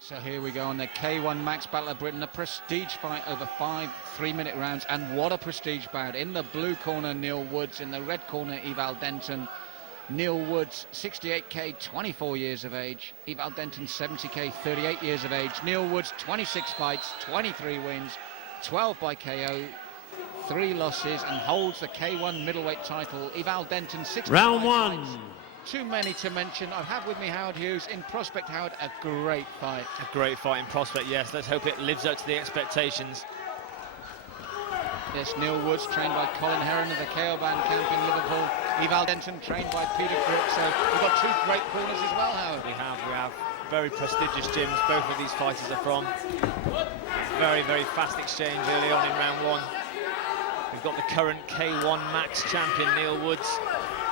So here we go on the K1 Max Battle of Britain, a prestige fight over 5 3-minute rounds, and what a prestige bout. In the blue corner, Neil Woods; in the red corner, Eval Denton. Neil Woods, 68k, 24 years of age. Eval Denton, 70k, 38 years of age. Neil Woods, 26 fights, 23 wins, 12 by KO, 3 losses, and holds the K1 middleweight title. Eval Denton, 65 Round one. fights. Too many to mention. I have with me Howard Hughes. In prospect, Howard, a great fight. A great fight in prospect, yes. Let's hope it lives up to the expectations. Yes, Neil Woods, trained by Colin Heron of the Kaobon camp in Liverpool. Eval Denton, trained by Peter Crook. So we've got 2 great corners as well, Howard. We have very prestigious gyms both of these fighters are from. Very, very fast exchange early on in round 1. We've got the current K1 Max champion, Neil Woods,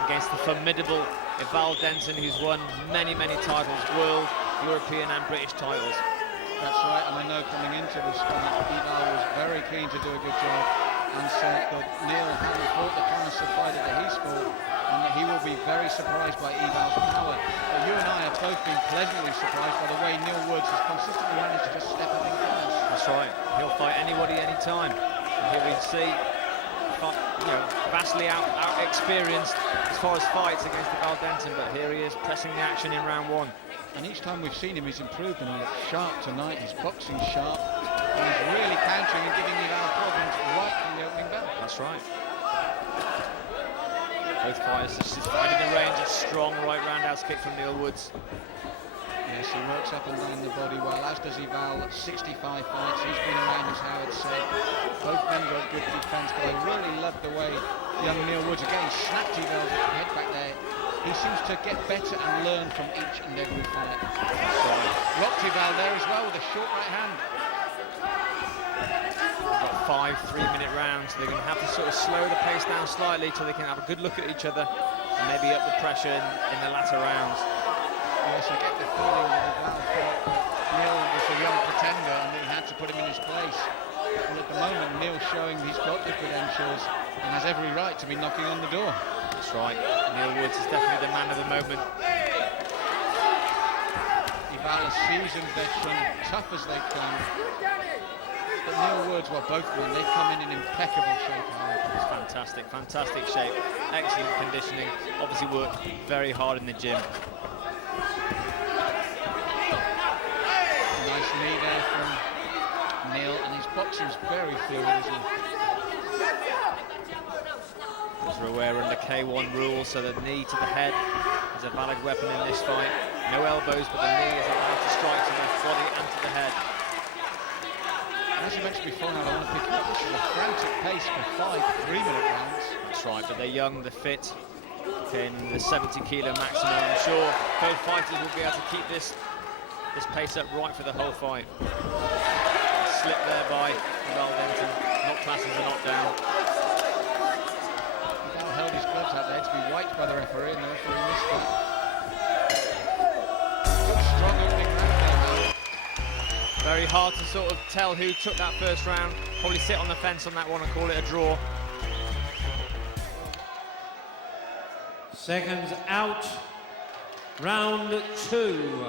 against the formidable Eval Denton, who's won many, many titles, world, European and British titles. That's right, and I know coming into this fight, Eval was very keen to do a good job and said that Neil hadn't fought the class of fighter that he's fought, and that he will be very surprised by Eval's power. But you and I have both been pleasantly surprised by the way Neil Woods has consistently managed to just step up in class. That's right, he'll fight anybody, anytime. And here we see, vastly out-experienced as far as fights against Eval Denton, but here he is pressing the action in round 1. And each time we've seen him, he's improved, and he looks sharp tonight. His boxing's sharp, and he's really countering and giving Eval problems right from the opening bell. That's right. Both fighters just finding the range. A strong right roundhouse kick from Neil Woods. Yes, he works up and down the body well, as does Eval. 65 fights. He's been around, as Howard said. Both men got good defence, but I really love the way young Neil Woods, again, snapped Eval's head back there. He seems to get better and learn from each and every fight. Rocked Eval there as well with a short right hand. We've got 5 3-minute rounds. They're going to have to sort of slow the pace down slightly till they can have a good look at each other and maybe up the pressure in the latter rounds. Yes, I get the feeling that Eval thought that Neil was a young pretender and that he had to put him in his place. Well, at the moment, Neil's showing he's got the credentials and has every right to be knocking on the door. That's right. Neil Woods is definitely the man of the moment. Eval, a seasoned veteran, tough as they come. But Neil Woods, well, both men, they've come in impeccable shape. It's fantastic, fantastic shape, excellent conditioning. Obviously worked very hard in the gym. Nice knee there from Neil, and his boxing's very fluid, isn't he? As we're aware, under K1 rules, so the knee to the head is a valid weapon in this fight. No elbows, but the knee is allowed to strike to the body and to the head. As you mentioned before, now I want to pick up this is a frantic pace for 5 3-minute rounds. That's right, but they're young, they're fit, in the 70-kilo maximum. I'm sure both fighters will be able to keep this pace up right for the whole fight. Slip there by Eval Denton, not classed as a knockdown. Eval held his gloves out there to be wiped by the referee, and the referee missed that. Good strong opening round there. Very hard to sort of tell who took that first round. Probably sit on the fence on that one and call it a draw. Seconds out. Round 2.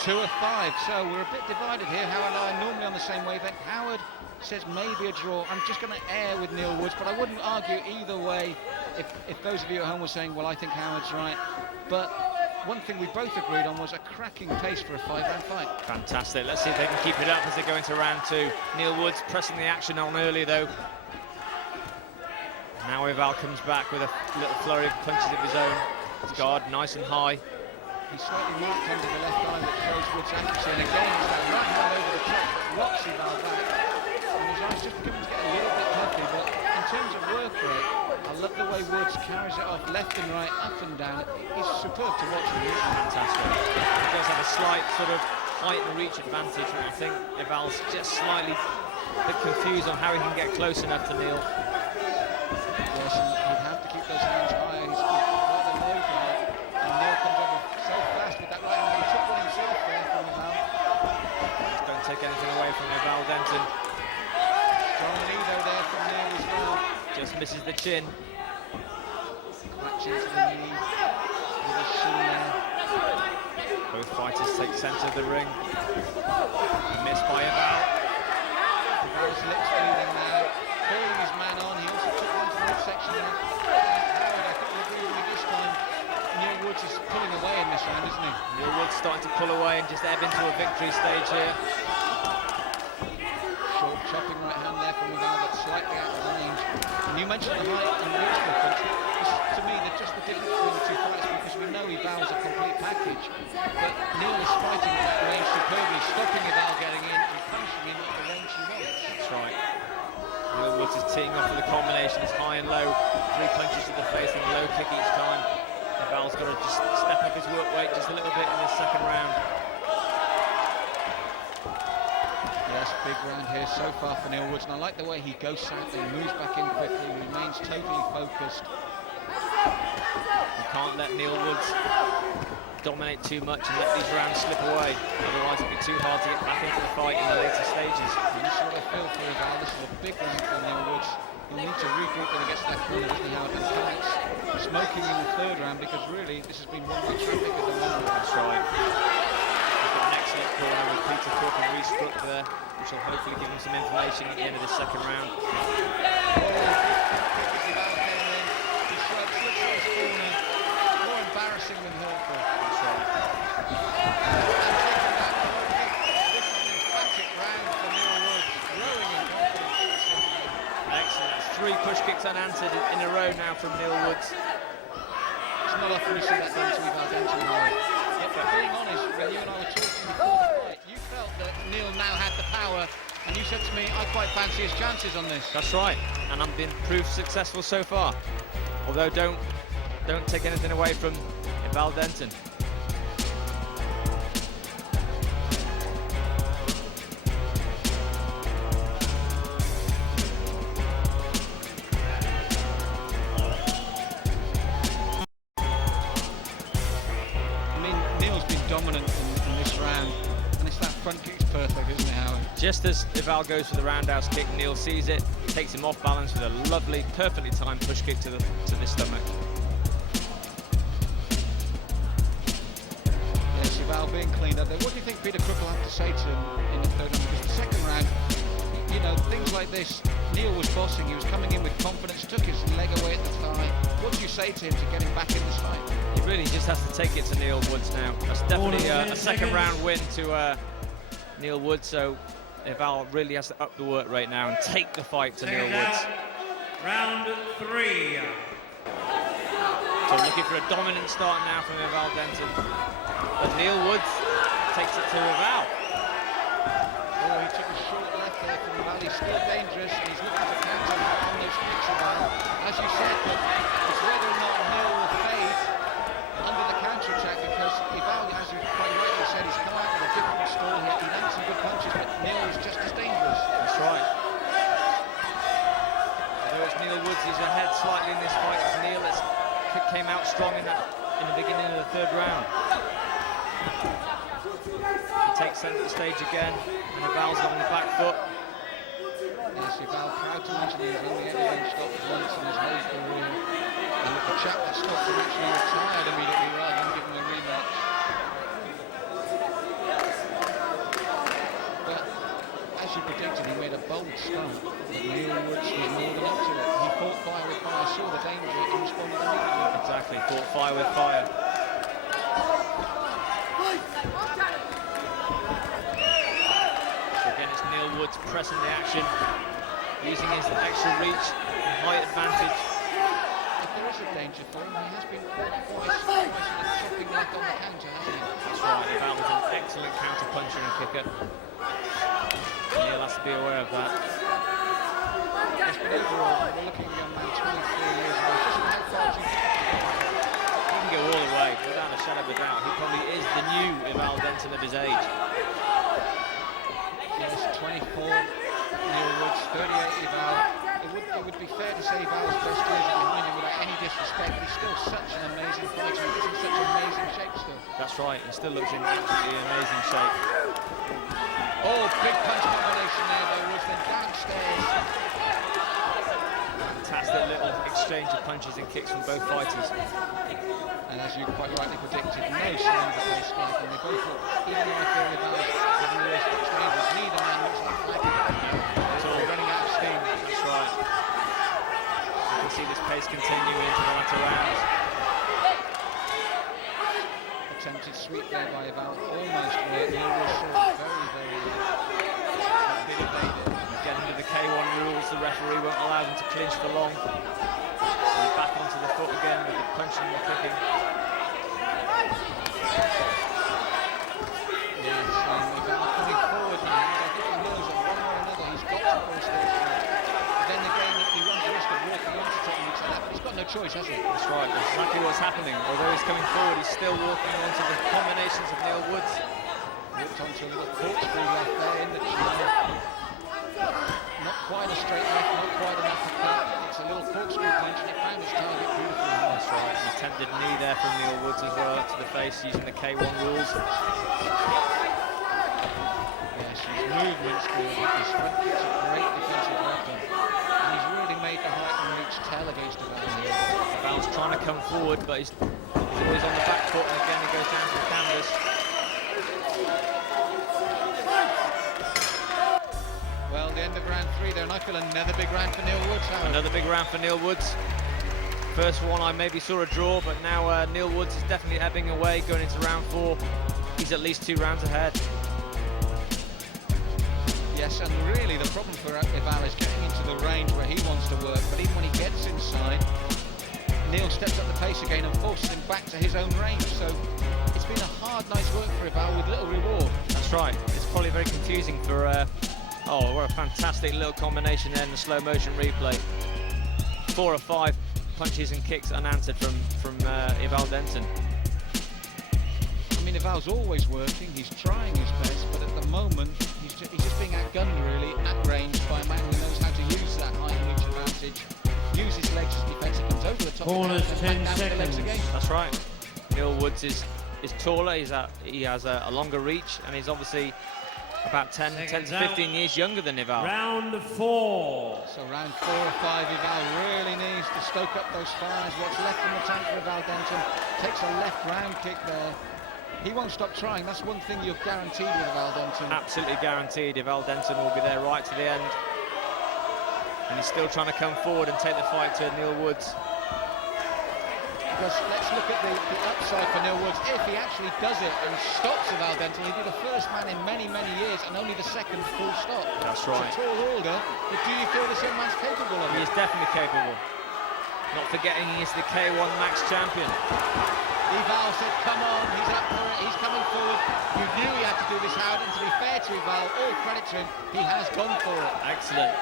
2 of 5, so we're a bit divided here. Howard and I are normally on the same wavelength. Howard says maybe a draw. I'm just going to err with Neil Woods, but I wouldn't argue either way if those of you at home were saying, well, I think Howard's right. But one thing we both agreed on was a cracking pace for a 5-round fight. Fantastic. Let's see if they can keep it up as they go into round 2. Neil Woods pressing the action on early, though. Now Eval comes back with a little flurry of punches of his own. His guard nice and high. He's slightly marked under the left eye, which shows Woods' accuracy, and again it's that right hand over the top that rocks Eval back. And his eye's just beginning to get a little bit puffy, but in terms of work rate, I love the way Woods carries it off left and right, up and down. He's superb to watch. Fantastic. He does have a slight sort of height and reach advantage, and I think Eval's just slightly a bit confused on how he can get close enough to Neil. Yes, and he'd have to keep those hands high. He's rather low guard, and Neil comes over so fast with that right hand. He took one himself there from Eval. Just don't take anything away from Eval Denton. Strong knee though there from Neil as well. Just misses the chin. Clutch into the knee with his shin there. Both fighters chances to take centre of the ring. A miss by Eval. Eval's lips bleeding now, calling his man on. He also took one to the midsection there. Howard, I think you'll agree with me this time. Neil Woods is pulling away in this round, isn't he? Neil Woods starting to pull away and just ebb into a victory stage here. Short chopping right hand there from Eval, but slightly out of range. And you mentioned the height and reach difference. This is, to me, just the difference between the two fights, because we know Eval's a complete package. But Neil is fighting at that range superbly, stopping Eval getting in and punishing him at the range he wants. That's right. Neil Woods is teeing off with a combination, it's high and low, 3 punches to the face and a low kick each time. Eval's got to just step up his work rate just a little bit in this second round. Yes, big round here so far for Neil Woods, and I like the way he goes south and moves back in quickly, remains totally focused. You can't let Neil Woods dominate too much and let these rounds slip away, otherwise it'll be too hard to get back into the fight in the later stages. And this is what I feel for Eval. This is a big round for Neil Woods. He'll need to regroup when he gets to that corner, doesn't he, Howard? And starts smoking in the third round, because really this has been one-way traffic at the moment. That's right. He's got an excellent corner with Peter Cook and Reece Crook there, which will hopefully give him some information at the end of this second round. More embarrassing than hurtful. That's right. This is an emphatic round for Neil Woods. Growing in confidence. Excellent. 3 push kicks unanswered in a row now from Neil Woods. It's not often you see that done to Eval Denton. Yet, but being honest, when you and I were talking before the fight, you felt that Neil now had the power, and you said to me, I quite fancy his chances on this. That's right, and I'm being proved successful so far. Although don't take anything away from Eval Denton. I mean, Neil's been dominant in this round, and it's that front kick's perfect, isn't it, Howard? Just as Eval goes for the roundhouse kick, Neil sees it, takes him off balance with a lovely, perfectly timed push kick to the stomach. Yes, Eval being cleaned up there. What do you think Peter Crook will have to say to him in the third round? Because the second round, you know, things like this, Neil was bossing, he was coming in with confidence, took his leg away at the thigh. What do you say to him to get him back in this fight? He really just has to take it to Neil Woods now. That's definitely a second round win to Neil Woods, so Eval really has to up the work rate now and take the fight to Neil Woods. Round 3. So looking for a dominant start now from Eval Denton. But Neil Woods takes it to Eval. Oh, he took a short left there from Eval. He's still dangerous, and he's looking to counter on those kicks, Eval. As you said, but it's whether or not Neil will fade under the counter-attack, because Eval, as you quite rightly said, he's come out with a difficult stall here. He lands some good punches, but Neil is just as dangerous. That's right. Although it's Neil Woods, he's ahead slightly in this fight. It's Neil that came out strong in the beginning of the third round. He takes centre stage again, and Eval's on the back foot. Yes, Eval, proud to mention he's only ever been stopped once in his whole career. And the chap that stopped him actually retired immediately rather than give him a rematch. But as you predicted, he made a bold start, but Neil Woods was more than up to it. He fought fire with fire, saw the danger, and responded immediately. Exactly, fought fire with fire. So again, it's Neil Woods pressing the action, using his extra reach and height advantage. If there is a danger for him, he has been twice chopping left on the counter, hasn't he? That's right, Eval is an excellent counter puncher and kicker. Neil has to be aware of that. Yes, but overall, we're looking at a young man, 23 years old. Just how far do you think He can go all the way, without a shadow of a doubt. He probably is the new Eval Denton of his age. Yes, 24, Neil Woods, 38 Eval. It would be fair to say Eval's best years are behind him without any disrespect, but he's still such an amazing fighter. He's in such amazing shape still. That's right, he still looks in absolutely amazing shape. Oh, big punch combination there by Woods, then downstairs. Fantastic little exchange of punches and kicks from both fighters. And as you quite rightly predicted, no signs of false striking. They both look even though I feel Eval is having the worst exchanges, neither man looks like flagging. They're running out of steam. That's right. You can see this pace continuing into the latter rounds. Attempted sweep there by Eval, almost where Neil was short, very bit evaded. Again, under the K1 rules, the referee won't allow them to clinch for long. And back onto the foot again with the punching and the kicking. Yes, Eval coming forward now. I think he knows that one way or another he's got to force this. But then again, he runs the risk of walking onto techniques like that, but he's got no choice, has he? That's right, that's exactly what's happening. Although he's coming forward, he's still walking onto the combinations of Neil Woods. Walked onto a little corkscrew left there in the chin. Not quite a straight left, not quite an uppercut. It's a little corkscrew punch and it found its target beautifully. That's right, an attempted knee there from Neil Woods as well to the face using the K1 rules. Yes, his movement's good. His front kick's a great defensive weapon. And he's really made the height and reach tell against Eval here. Eval's trying to come forward, but he's always on the back foot, and again he goes down to the canvas. Well, the end of round 3 there, and I feel another big round for Neil Woods, Howard. Another big round for Neil Woods. First one I maybe saw a draw, but now Neil Woods is definitely ebbing away going into round 4. He's at least 2 rounds ahead. Yes, and really the problem for Eval is getting into the range where he wants to work, but even when he gets inside, Neil steps up the pace again and forces him back to his own range, so it's been a hard night's work for Eval with little reward. That's right, it's probably very confusing for, oh, what a fantastic little combination there in the slow motion replay. 4 or 5 punches and kicks unanswered from Eval Denton. I mean, Eval's always working, he's trying his best, but at the moment, he's just being outgunned really at range by a man who knows how to use that height and reach advantage, use his legs as defence, he comes over the top Corners, and 10 back down to the legs seconds. again. That's right. Neil Woods is taller, he has a longer reach, and he's obviously about 10 to 15 years younger than Eval. Round 4. So round 4 or 5, Eval really needs to stoke up those fires. What's left in the tank for Eval Denton? Takes a left round kick there. He won't stop trying. That's one thing you're guaranteed with Eval Denton. Absolutely guaranteed. Eval Denton will be there right to the end. And he's still trying to come forward and take the fight to Neil Woods. Because let's look at the upside for Neil Woods. If he actually does it and stops Eval Denton, he'll be the first man in many, many years and only the second full stop. That's right. It's a tall order, but do you feel this young man's capable of it? He is definitely capable. Not forgetting he is the K1 Max champion. Eval said, come on, he's up for it, he's coming forward. You knew he had to do this, Howard, and to be fair to Eval, all credit to him, he has gone for it. Excellent.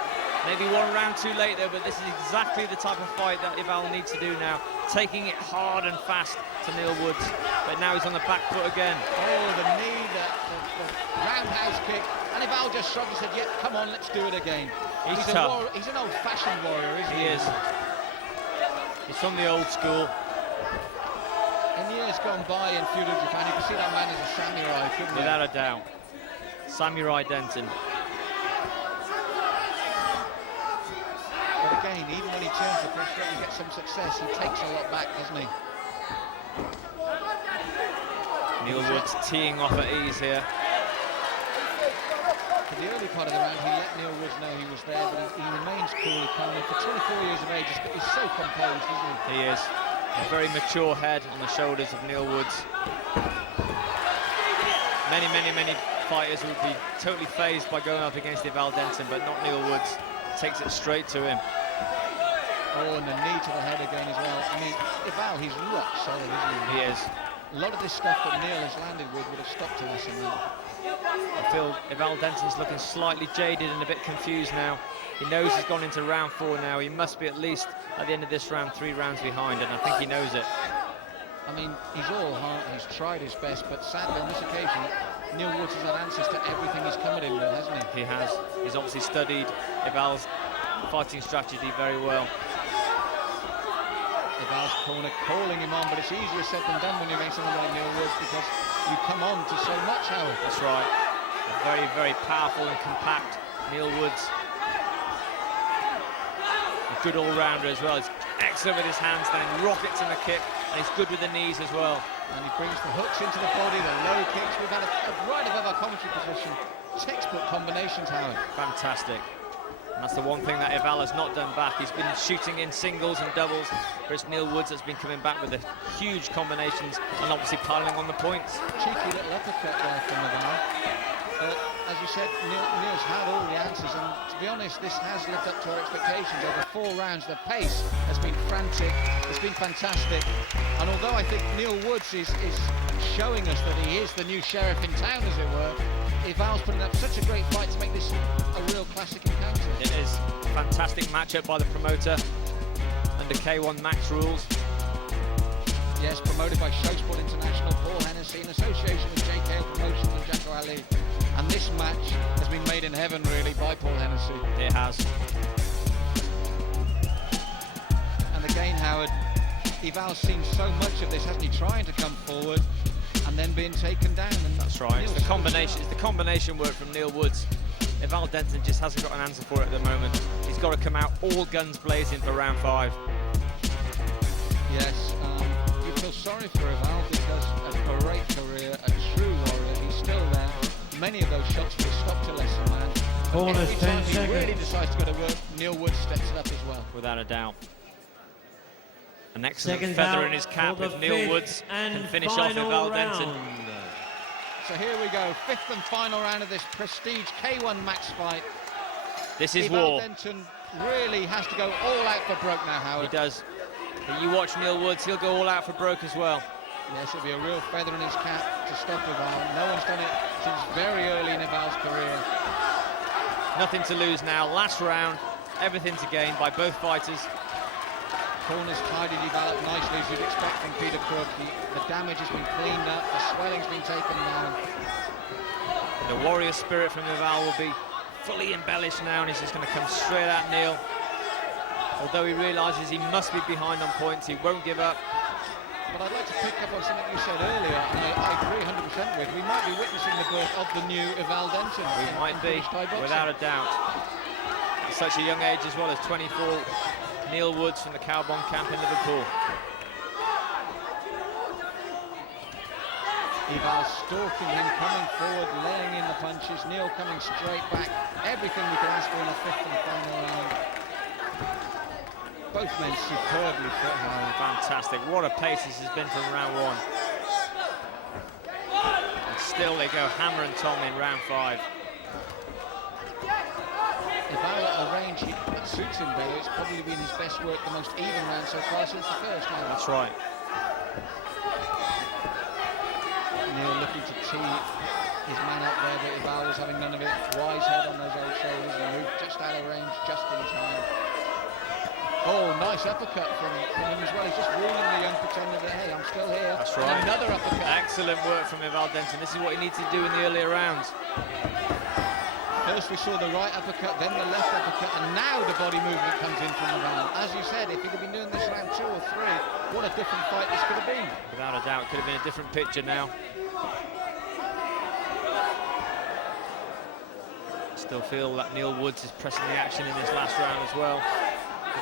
Maybe 1 round too late though, but this is exactly the type of fight that Eval needs to do now. Taking it hard and fast to Neil Woods. But now he's on the back foot again. Oh, the knee, the roundhouse kick. And Eval just shrugged and said, yeah, come on, let's do it again. He's tough. He's an old-fashioned warrior, isn't he? He is. He's from the old school. In years gone by in feudal Japan, you could see that man as a samurai, couldn't you? Without a doubt. Samurai Denton. But again, even when he turns the pressure up and gets some success, he takes a lot back, doesn't he? Neil Woods teeing off at ease here. For the early part of the round, he let Neil Woods know he was there, but he remains cool, calm. For 24 years of age, he's so composed, isn't he? He is. A very mature head on the shoulders of Neil Woods. Many, many, many fighters would be totally fazed by going up against Eval Denton, but not Neil Woods. Takes it straight to him. Oh, and the knee to the head again as well. I mean, Eval, he's rock solid, isn't he? He is. A lot of this stuff that Neil has landed with would have stopped him this amount. I feel Eval Denton's looking slightly jaded and a bit confused now. He knows he's gone into round 4 now. He must be at least at the end of this round 3 rounds behind, and I think he knows it. I mean, he's all heart, he's tried his best, but sadly on this occasion, Neil Woods has had answers to everything he's come at him with, hasn't he? He has. He's obviously studied Eval's fighting strategy very well. Eval's corner calling him on, but it's easier said than done when you're against someone like Neil Woods because you come on to so much, Howard. That's right. A very, very powerful and compact Neil Woods. A good all-rounder as well. He's excellent with his hands then, rockets in the kick, and he's good with the knees as well. And he brings the hooks into the body, the low kicks. We've had a right above our commentary position. Textbook combinations, Howard. Fantastic. And that's the one thing that Eval has not done back. He's been shooting in singles and doubles, whereas Neil Woods has been coming back with the huge combinations and obviously piling on the points. Cheeky little uppercut there from Eval. As you said, Neil's had all the answers, and to be honest, this has lived up to our expectations. Over 4 rounds, the pace has been frantic, it's been fantastic, and although I think Neil Woods is showing us that he is the new sheriff in town, as it were, Eval's putting up such a great fight to make this a real classic encounter. It is a fantastic matchup by the promoter under K1 Max rules. Yes, promoted by Showsport International, Paul Hennessy, in association with JKO Promotions and Jacko Ali. And this match has been made in heaven, really, by Paul Hennessy. It has. And again, Howard, Eval's seen so much of this, hasn't he? Trying to come forward and then being taken down. And that's right. It's the combination work from Neil Woods. Eval Denton just hasn't got an answer for it at the moment. He's got to come out all guns blazing for round 5. Yes, you feel sorry for Eval because a great career, a true warrior. He's still there. Many of those shots will stop to lesser man. Every time he really decides to go to work, Neil Woods steps it up as well. Without a doubt. An excellent feather in his cap if Neil Woods can finish off Eval Denton. So here we go, 5th and final round of this prestige K1 Max fight. This is Eval war. Denton really has to go all out for broke now, Howard. He does. You watch Neil Woods, he'll go all out for broke as well. Yes, it'll be a real feather in his cap to stop Eval. No one's done it since very early in Eval's career. Nothing to lose now. Last round, everything to gain by both fighters. Corners tidied Eval up nicely, as you'd expect from Peter Crook. The damage has been cleaned up, the swelling's been taken down. The warrior spirit from Eval will be fully embellished now, and he's just going to come straight at Neil. Although he realises he must be behind on points, he won't give up. But I'd like to pick up on something you said earlier, and I agree 100% with. We might be witnessing the birth of the new Eval Denton. We might be, without a doubt. At such a young age as well as 24, Neil Woods from the Kaobon camp in Liverpool. Eval stalking him, coming forward, laying in the punches. Neil coming straight back. Everything we can ask for in a 5th and final round. Both men superbly fit, Howard. Fantastic. What a pace this has been from round 1. And still they go hammer and tong in round 5. Eval at a range that suits him better. It's probably been his best work, the most even round so far since the first round. That's right. Neil looking to tee his man up there, but Eval was having none of it. Wise head on those old shoulders. He moved just out of range, just in time. Oh, nice uppercut from him as well. He's just warning the young pretender that, hey, I'm still here. That's right. And another uppercut. Excellent work from Eval Denton. This is what he needs to do in the earlier rounds. First we saw the right uppercut, then the left uppercut, and now the body movement comes in from Eval. As you said, if he'd have been doing this round 2 or 3, what a different fight this could have been. Without a doubt, could have been a different picture now. Still feel that Neil Woods is pressing the action in this last round as well.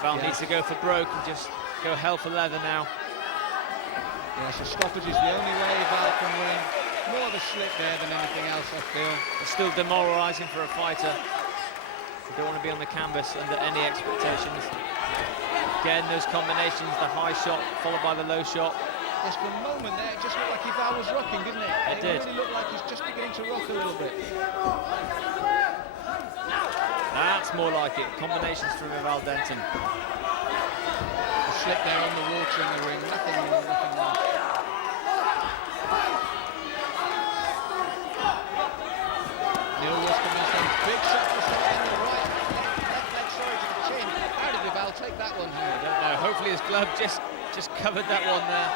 Eval needs to go for broke and just go hell for leather now. Yes, a stoppage is the only way Eval can win. More of a slip there than anything else, I feel. It's still demoralising for a fighter. You don't want to be on the canvas under any expectations. Again, those combinations, the high shot followed by the low shot. Yes, for a moment there, it just looked like Eval was rocking, didn't it? It did. Really looked like he's just beginning to rock a little bit. That's more like it. Combinations from Eval Denton. A slip there on the water in the ring. Nothing more, nothing more. Neil Woods coming in, big shot to the right. Left leg, sorry, to the chin. How did Eval take that one here? I don't know. Hopefully his glove just covered that one there.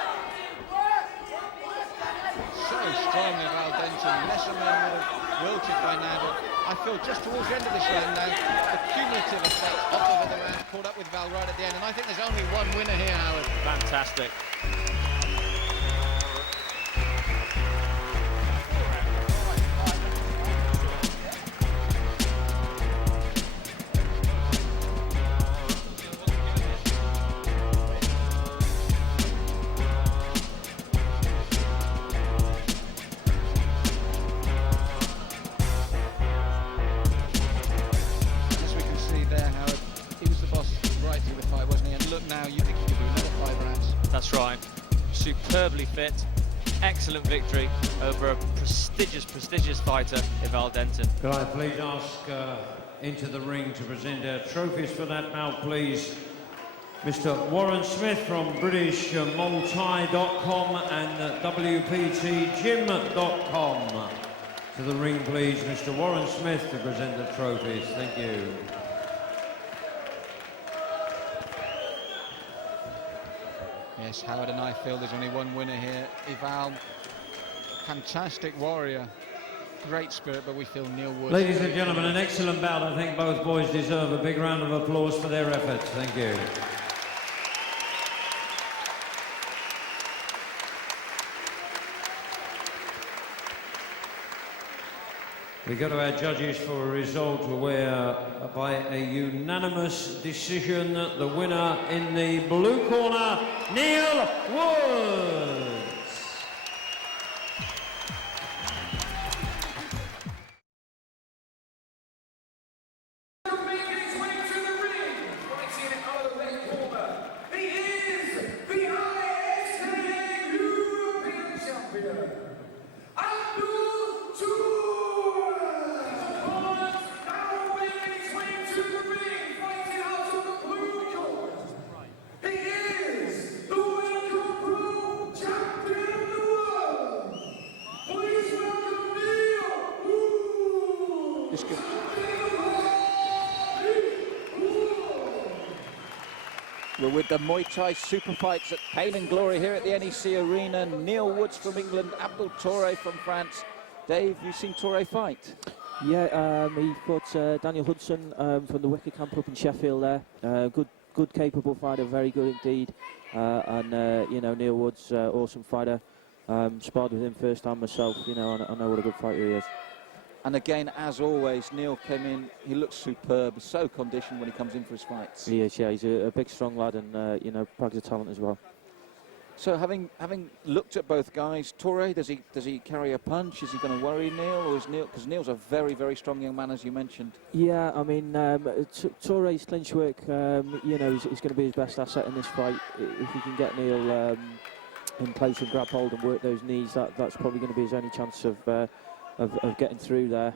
So strong, Eval Denton. Lesser men would have wilted by now, but I feel just towards the end of this round now, the cumulative effect of the other round caught up with Val right at the end, and I think there's only one winner here, Howard. Fantastic. That's right. Superbly fit. Excellent victory over a prestigious fighter, Eval Denton. Could I please ask into the ring to present our trophies for that bout, please, Mr. Warren Smith from BritishMuay.com and WPTGym.com. To the ring, please, Mr. Warren Smith to present the trophies. Thank you. Yes, Howard and I feel there's only one winner here. Eval, fantastic warrior, great spirit, but we feel Neil Woods. Ladies and gentlemen, an excellent bout. I think both boys deserve a big round of applause for their efforts. Thank you. We go to our judges for a result where, by a unanimous decision, the winner in the blue corner, Neil Woods. We're with the Muay Thai super fights at Pain and Glory here at the NEC Arena. Neil Woods from England, Abdul Toure from France. Dave, you've seen Toure fight? Yeah, he fought Daniel Hudson from the Wicker Camp up in Sheffield there. Good, capable fighter, very good indeed. You know, Neil Woods, awesome fighter. Sparred with him first time myself, you know, I know what a good fighter he is. And again, as always, Neil came in, he looks superb, so conditioned when he comes in for his fights. He is, yeah, he's a big, strong lad and, you know, bags of talent as well. So having looked at both guys, Toure, does he carry a punch? Is he going to worry Neil, or is Neil, because Neil's a very, very strong young man, as you mentioned? Yeah, I mean, Toure's clinch work, you know, he's going to be his best asset in this fight. If he can get Neil in place and grab hold and work those knees, that's probably going to be his only chance of getting through there.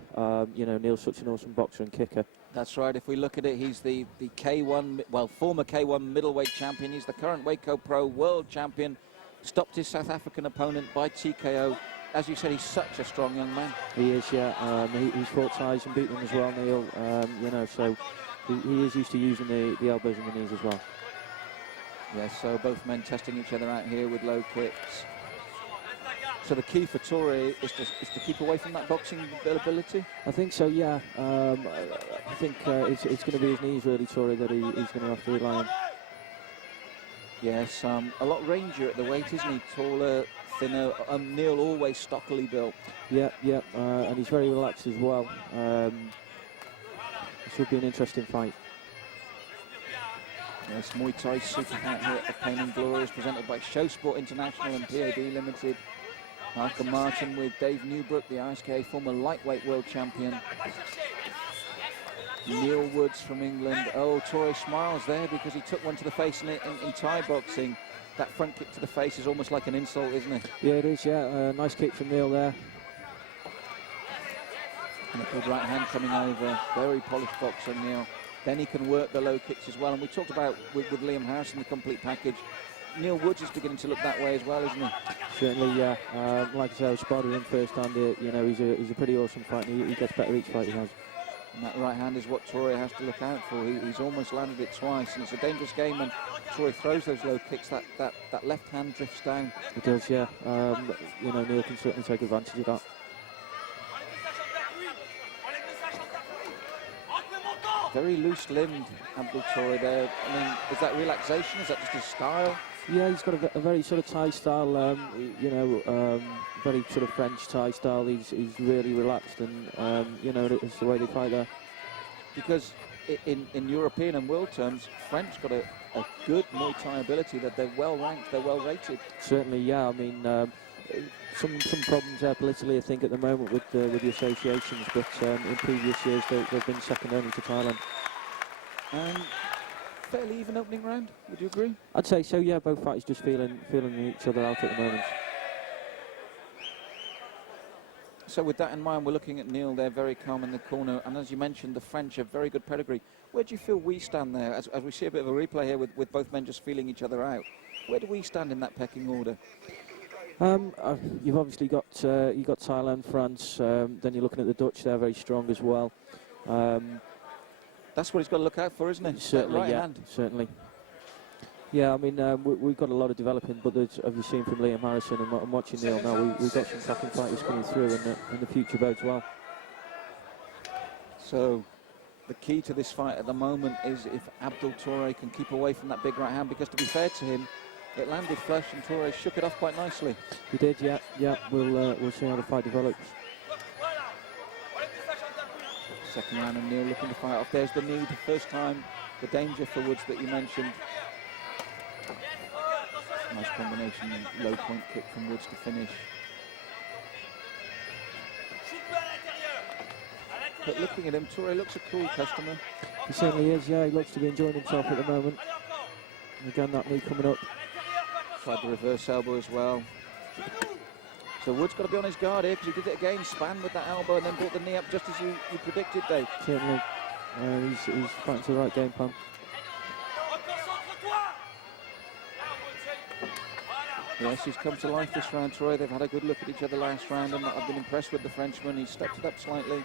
You know, Neil's such an awesome boxer and kicker. That's right. If we look at it, he's the K1, well, former K1 middleweight champion. He's the current Waco Pro world champion. Stopped his South African opponent by TKO. As you said, he's such a strong young man. He is, yeah. He's fought ties and beaten them as well, Neil. You know, so he is used to using the elbows and the knees as well. Yes, so both men testing each other out here with low kicks. So the key for Toure is to keep away from that boxing ability? I think so, yeah. I think it's going to be his knees, really, Toure, that he's going to have to rely on. Yes, a lot rangier at the weight, isn't he? Taller, thinner. Neil always stockily built. Yeah, and he's very relaxed as well. It should be an interesting fight. Yes, Muay Thai super fight here at Pain and Glory is presented by Show Sport International and PAD Limited. Malcolm Martin with Dave Newbrook, the ISKA former lightweight world champion. Neil Woods from England. Oh, Toure smiles there because he took one to the face in Thai boxing. That front kick to the face is almost like an insult, isn't it? Yeah, it is, yeah. Nice kick from Neil there. And a good right hand coming over. Very polished boxer, Neil. Then he can work the low kicks as well. And we talked about with Liam Harrison, the complete package. Neil Woods is beginning to look that way as well, isn't he? Certainly, yeah. Like I said, I was spotted him first time. You know, he's a pretty awesome fighter. He gets better each fight he has. And that right hand is what Toure has to look out for. He's almost landed it twice, and it's a dangerous game when Toure throws those low kicks. That left hand drifts down. It does, yeah. You know, Neil can certainly take advantage of that. Very loose-limbed, Abdul Toure there. I mean, is that relaxation? Is that just his style? Yeah, he's got a very sort of Thai style, you know, very sort of French Thai style. He's really relaxed, and you know, it's the way they fight there. Because in European and world terms, French got a good Muay Thai ability, that they're well ranked, they're well rated. Certainly, yeah. I mean, some problems there politically, I think, at the moment with the associations, but in previous years they've been second only to Thailand. And fairly even opening round. Would you agree? I'd say so. Yeah, both fighters just feeling each other out at the moment. So with that in mind, we're looking at Neil there, very calm in the corner. And as you mentioned, the French have very good pedigree. Where do you feel we stand there? As we see a bit of a replay here with both men just feeling each other out. Where do we stand in that pecking order? You've obviously got Thailand, France. Then you're looking at the Dutch. They're very strong as well. That's what he's got to look out for, isn't it? Certainly, right yeah, hand. certainly. Yeah, I mean, we've got a lot of developing, but as you've seen from Liam Harrison and watching Neil now, we've got some cracking fighters coming through, and the future bodes well. So the key to this fight at the moment is if Abdul Toure can keep away from that big right hand, because to be fair to him, it landed flush and Toure shook it off quite nicely. He did, yeah. We'll see how the fight develops. Second round and Neil looking to fight off. There's the knee, the first time, the danger for Woods that you mentioned. Nice combination, low point kick from Woods to finish. But looking at him, Toure looks a cool customer. He certainly is, yeah. He looks to be enjoying himself at the moment. And again, that knee coming up. Tried the reverse elbow as well. So Woods got to be on his guard here, because he did it again, span with that elbow and then brought the knee up just as you predicted, Dave. Certainly. He's fighting to the right game plan. Yes, he's come to life this round, Toure. They've had a good look at each other last round, and I've been impressed with the Frenchman. He stepped it up slightly.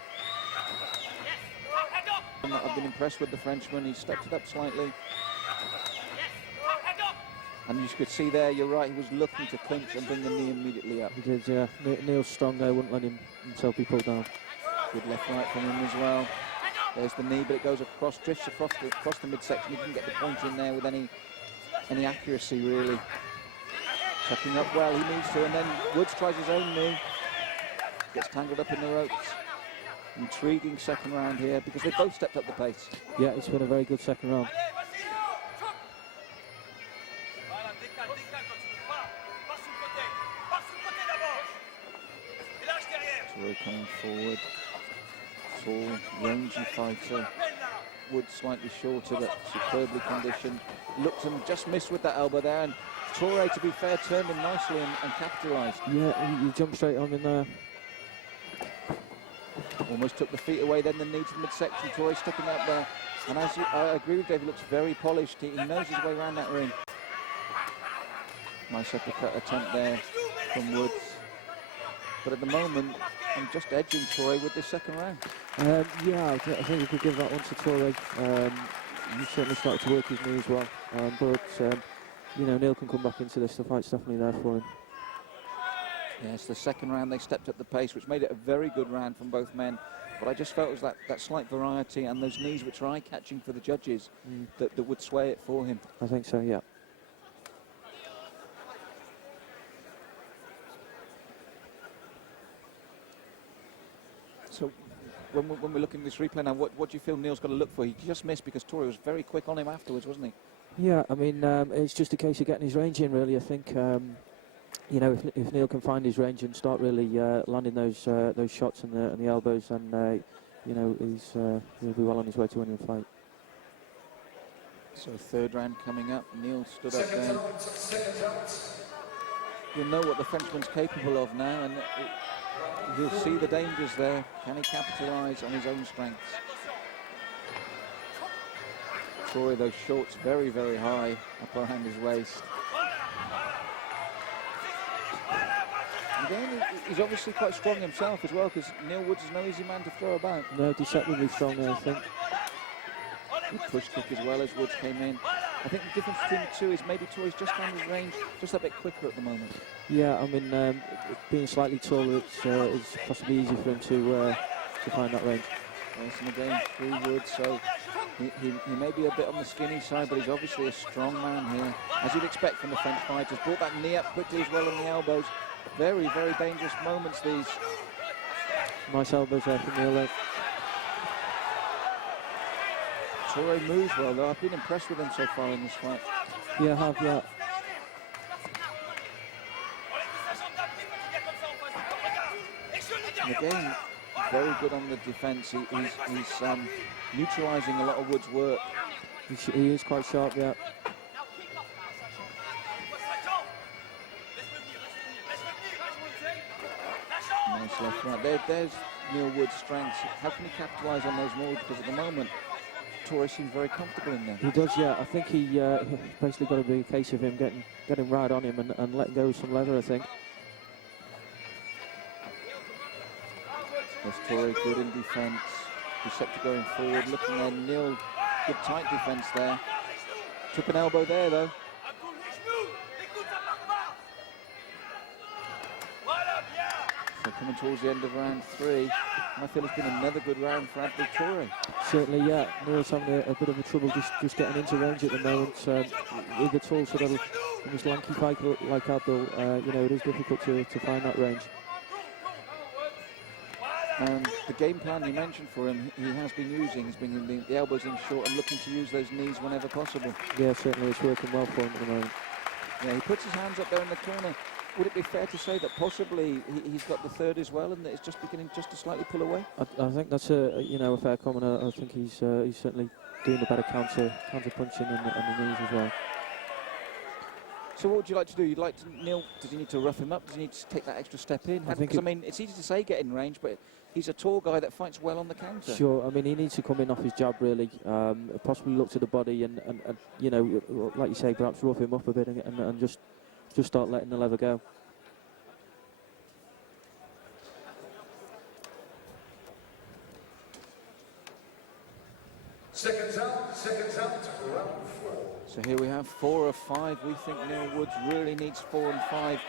I've been impressed with the Frenchman. He stepped it up slightly. And you could see there, you're right, he was looking to clinch and bring the knee immediately up. He did, yeah. Neil's strong there, wouldn't let himself be pulled down. Good left-right from him as well. There's the knee, but it goes across, drifts across the midsection. He didn't get the point in there with any accuracy, really. Checking up well, he needs to, and then Woods tries his own knee. Gets tangled up in the ropes. Intriguing second round here, because they both stepped up the pace. Yeah, it's been a very good second round. Toray coming forward. Tall, rangy fighter. Woods slightly shorter, but superbly conditioned. Looked and just missed with that elbow there, and Toray, to be fair, turned him nicely and capitalised. Yeah, he jumped straight on in there. Almost took the feet away, then the knee to the midsection. Toray sticking up there. And as I agree with Dave, he looks very polished. He knows his way around that ring. Nice uppercut attempt there from Woods. But at the moment, I'm just edging Toray with this second round. Yeah, I think we could give that one to Toray. He certainly started to work his knee as well. But you know, Neil can come back into this. The fight's definitely there for him. Yes, the second round they stepped up the pace, which made it a very good round from both men. But I just felt it was that slight variety and those knees which are eye-catching for the judges that would sway it for him. I think so, yeah. So when we're looking at this replay now, what do you feel Neil's got to look for? He just missed because Toure was very quick on him afterwards, wasn't he? Yeah, I mean, it's just a case of getting his range in, really. I think, you know, if Neil can find his range and start really landing those shots and the elbows, then you know, he'll be well on his way to winning the fight. So third round coming up. Neil stood up there. You'll know what the Frenchman's capable of now, and he'll see the dangers there. Can he capitalise on his own strengths? Toure, those shorts very, very high up around his waist. Again, he's obviously quite strong himself as well, because Neil Woods is no easy man to throw about. No, deceptively strong there, I think. Good push kick as well as Woods came in. I think the difference between the two is maybe Toure's just on his range, just a bit quicker at the moment. Yeah, I mean, being slightly taller, it's possibly easy for him to find that range. Yes, and again, through Woods, so he may be a bit on the skinny side, but he's obviously a strong man here, as you'd expect from the French fighters. Brought that knee up quickly as well on the elbows. Very, very dangerous moments, these. Nice elbows there from Neil. Toure moves well, though. I've been impressed with him so far in this fight. Yeah, I have, yeah. And again, very good on the defence. He's neutralising a lot of Woods' work. He is quite sharp, yeah. Nice left right. There's Neil Wood's strengths. How can he capitalise on those more? Because at the moment, Toure seems very comfortable in there. He does, yeah. I think he basically got to be a case of him getting right on him and letting go of some leather, I think. There's Toure good in defence. Receptor going forward, looking there. Neil, good tight defence there. Took an elbow there though. So coming towards the end of round 3, I feel it's been another good round for Abdul Toure. Certainly, yeah. Neil's having a bit of a trouble just getting into range at the moment. With a tall sort of almost lanky fighter like Abdul, you know, it is difficult to find that range. And the game plan you mentioned for him, he has been using. He's bringing the elbows in short and looking to use those knees whenever possible. Yeah, certainly it's working well for him at the moment. Yeah, he puts his hands up there in the corner. Would it be fair to say that possibly he's got the third as well, and that it's just beginning just to slightly pull away? I think that's a fair comment. I think he's certainly doing a better counter punching on the knees as well. So what would you like to do? You'd like to, Neil, does he need to rough him up? Does he need to take that extra step in? Because I mean, it's easy to say get in range, but he's a tall guy that fights well on the counter. Sure, I mean, he needs to come in off his jab, really. Possibly look to the body and you know, like you say, perhaps rough him up a bit and just start letting the leather go. Seconds out for round 4. So here we have 4 of 5. We think Neil Woods really needs 4 and 5.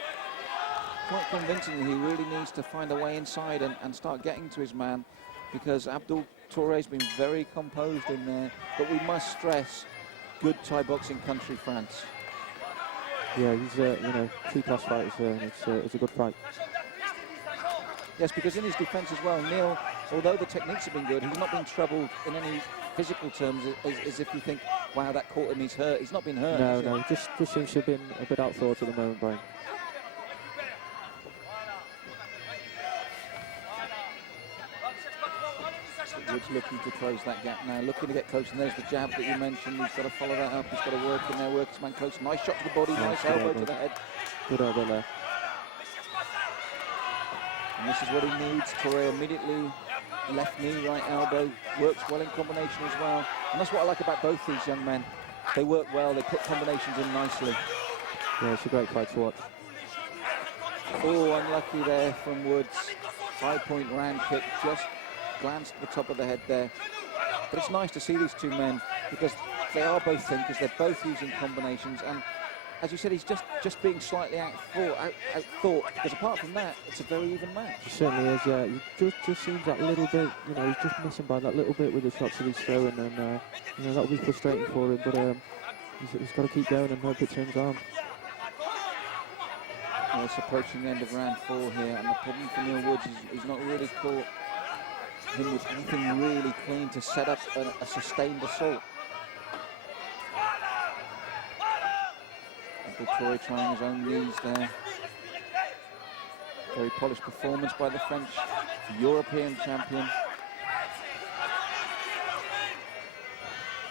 Quite convincingly, he really needs to find a way inside and start getting to his man, because Abdul Toure has been very composed in there. But we must stress, good Thai boxing country, France. Yeah, he's you know, 2-class fighters there, and it's a good fight. Yes, because in his defence as well, Neil, although the techniques have been good, he's not been troubled in any physical terms, as if you think, wow, that caught him, he's hurt. He's not been hurt. No, just seems to have been a bit outthought at the moment, Brian. Woods looking to close that gap now, looking to get close, and there's the jab that you mentioned. He's got to follow that up, he's got to work in there, work his man close. Nice shot to the body, nice elbow to the head. Good elbow there. And this is what he needs. Toray immediately, left knee, right elbow, works well in combination as well. And that's what I like about both these young men. They work well, they put combinations in nicely. Yeah, it's a great fight to watch. Oh, unlucky there from Woods. 5-point round kick, just glanced at the top of the head there. But it's nice to see these two men, because they are both thinkers, they're both using combinations, and as you said, he's just being slightly outthought, because apart from that, it's a very even match. It certainly is, yeah. He just seems that little bit, you know, he's just missing by that little bit with the shots that he's throwing, and you know, that'll be frustrating for him, but he's got to keep going and hope it turns on. Well, it's approaching the end of round 4 here, and the problem for Neil Woods is he's not really caught him with anything really clean to set up a sustained assault. Abdul Toure trying his own knees there. Very polished performance by the French European champion.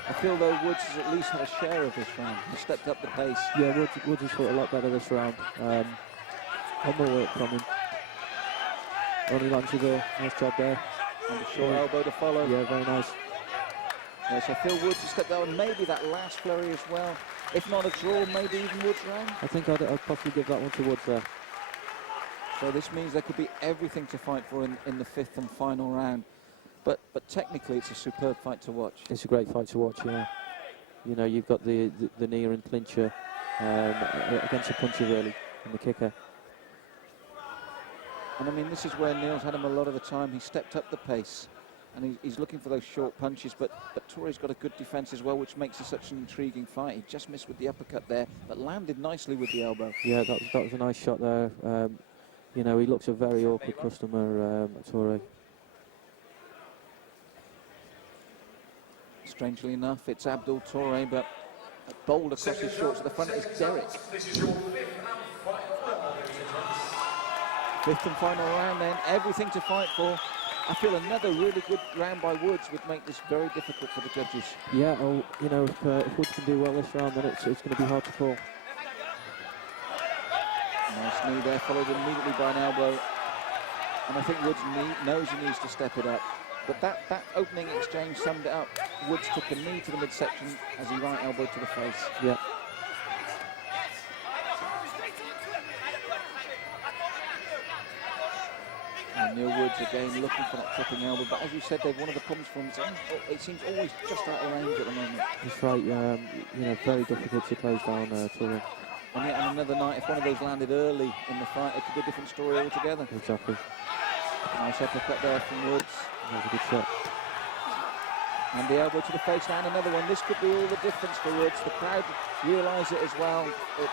I feel though Woods has at least had a share of this round. He stepped up the pace. Yeah, Woods has fought a lot better this round. One more work from him. Ronnie Lance with a nice job there. And a short elbow to follow. Yeah, very nice. Yes, I feel Woods has stepped down, and maybe that last flurry as well. If not a draw, maybe even Woods' round. I think I'd possibly give that one to Woods there. So this means there could be everything to fight for in the 5th and final round. But technically, it's a superb fight to watch. It's a great fight to watch, yeah. You know, you've got the kneer and clincher against the puncher, really, and the kicker. And I mean, this is where Neil's had him a lot of the time. He stepped up the pace, and he's looking for those short punches, but Toure's got a good defence as well, which makes it such an intriguing fight. He just missed with the uppercut there, but landed nicely with the elbow. Yeah, that was a nice shot there. You know, he looks a very awkward customer, Toure. Strangely enough, it's Abdul Toure, but bold across his shorts at the front is Derek. This is your 5th and final round, ladies and gentlemen. 5th and final round then, everything to fight for. I feel another really good round by Woods would make this very difficult for the judges. Yeah, well, you know, if Woods can do well this round, then it's going to be hard to call. Nice knee there, followed immediately by an elbow. And I think Woods knows he needs to step it up. But that opening exchange summed it up. Woods took a knee to the midsection as he right elbowed to the face. Yeah. And Neil Woods again looking for that tripping elbow. But as you said, Dave, one of the problems for him is it seems always just out of range at the moment. That's right. You know, very difficult to close down Toure. And yet on another night, if one of those landed early in the fight, it could be a different story altogether. Exactly. Nice uppercut there from Woods. That was a good shot. And the elbow to the face now, and another one. This could be all the difference for Woods. The crowd realise it as well.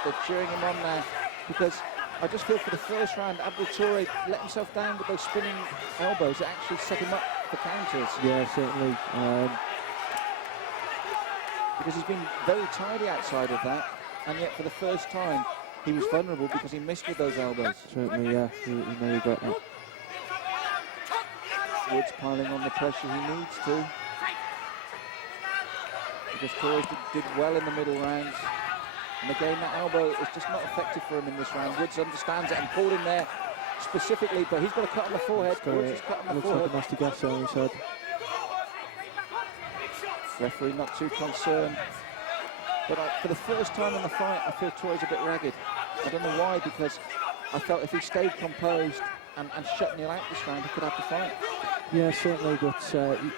They're cheering him on now, because I just feel for the first round, Abdul Toure let himself down with those spinning elbows that actually set him up for counters. Yeah, certainly. Because he's been very tidy outside of that, and yet for the first time, he was vulnerable because he missed with those elbows. Certainly, yeah. You know, you got that. Woods piling on the pressure he needs to. Because Toure did well in the middle rounds. And again, that elbow is just not effective for him in this round. Woods understands it and pulled him there specifically, but he's got a cut on the forehead. Woods has cut on the looks forehead. like a nasty gash on his head. Referee not too concerned. But for the first time in the fight, I feel Toure's a bit ragged. I don't know why, because I felt if he stayed composed and shut Neil out this round, he could have the fight. Yeah, certainly, but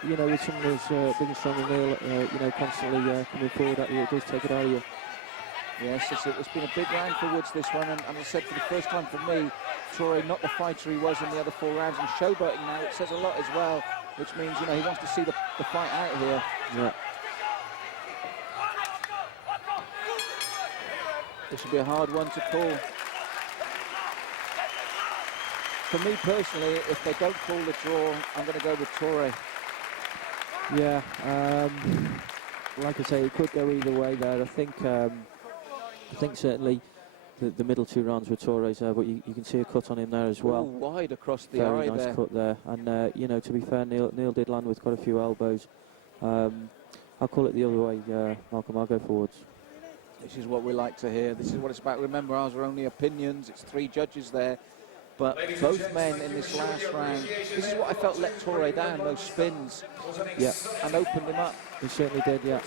you know, with someone as big and strong as Neil, you know, constantly coming forward at you, it does take it out of you. Yes, it's been a big round for Woods this one, and as I said, for the first time for me, Toure not the fighter he was in the other 4 rounds, and showboating now, it says a lot as well, which means, you know, he wants to see the fight out here. Yeah. This will be a hard one to call. For me personally, if they don't call the draw, I'm going to go with Toure. Yeah, like I say, it could go either way there. I think certainly the middle 2 rounds were Toure's there, but you can see a cut on him there as well. Ooh, wide across the Very eye nice there. cut there. And, you know, to be fair, Neil did land with quite a few elbows. I'll call it the other way, Malcolm. I'll go forwards. This is what we like to hear. This is what it's about. Remember, ours are only opinions. It's 3 judges there. But both men in this last round, this is what I felt let Toure down, those spins. Yeah. And opened him up. He certainly did, yeah.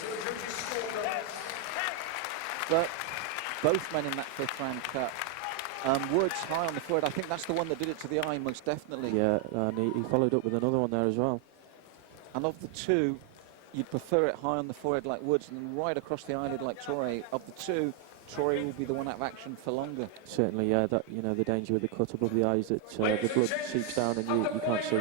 But both men in that 5th round cut. Woods high on the forehead. I think that's the one that did it to the eye most definitely. Yeah, and he followed up with another one there as well. And of the 2, you'd prefer it high on the forehead like Woods and then right across the eyelid like Toure. Of the 2, Toure will be the one out of action for longer. Certainly, yeah. That, you know, the danger with the cut above the eyes that the blood seeps down and you can't see.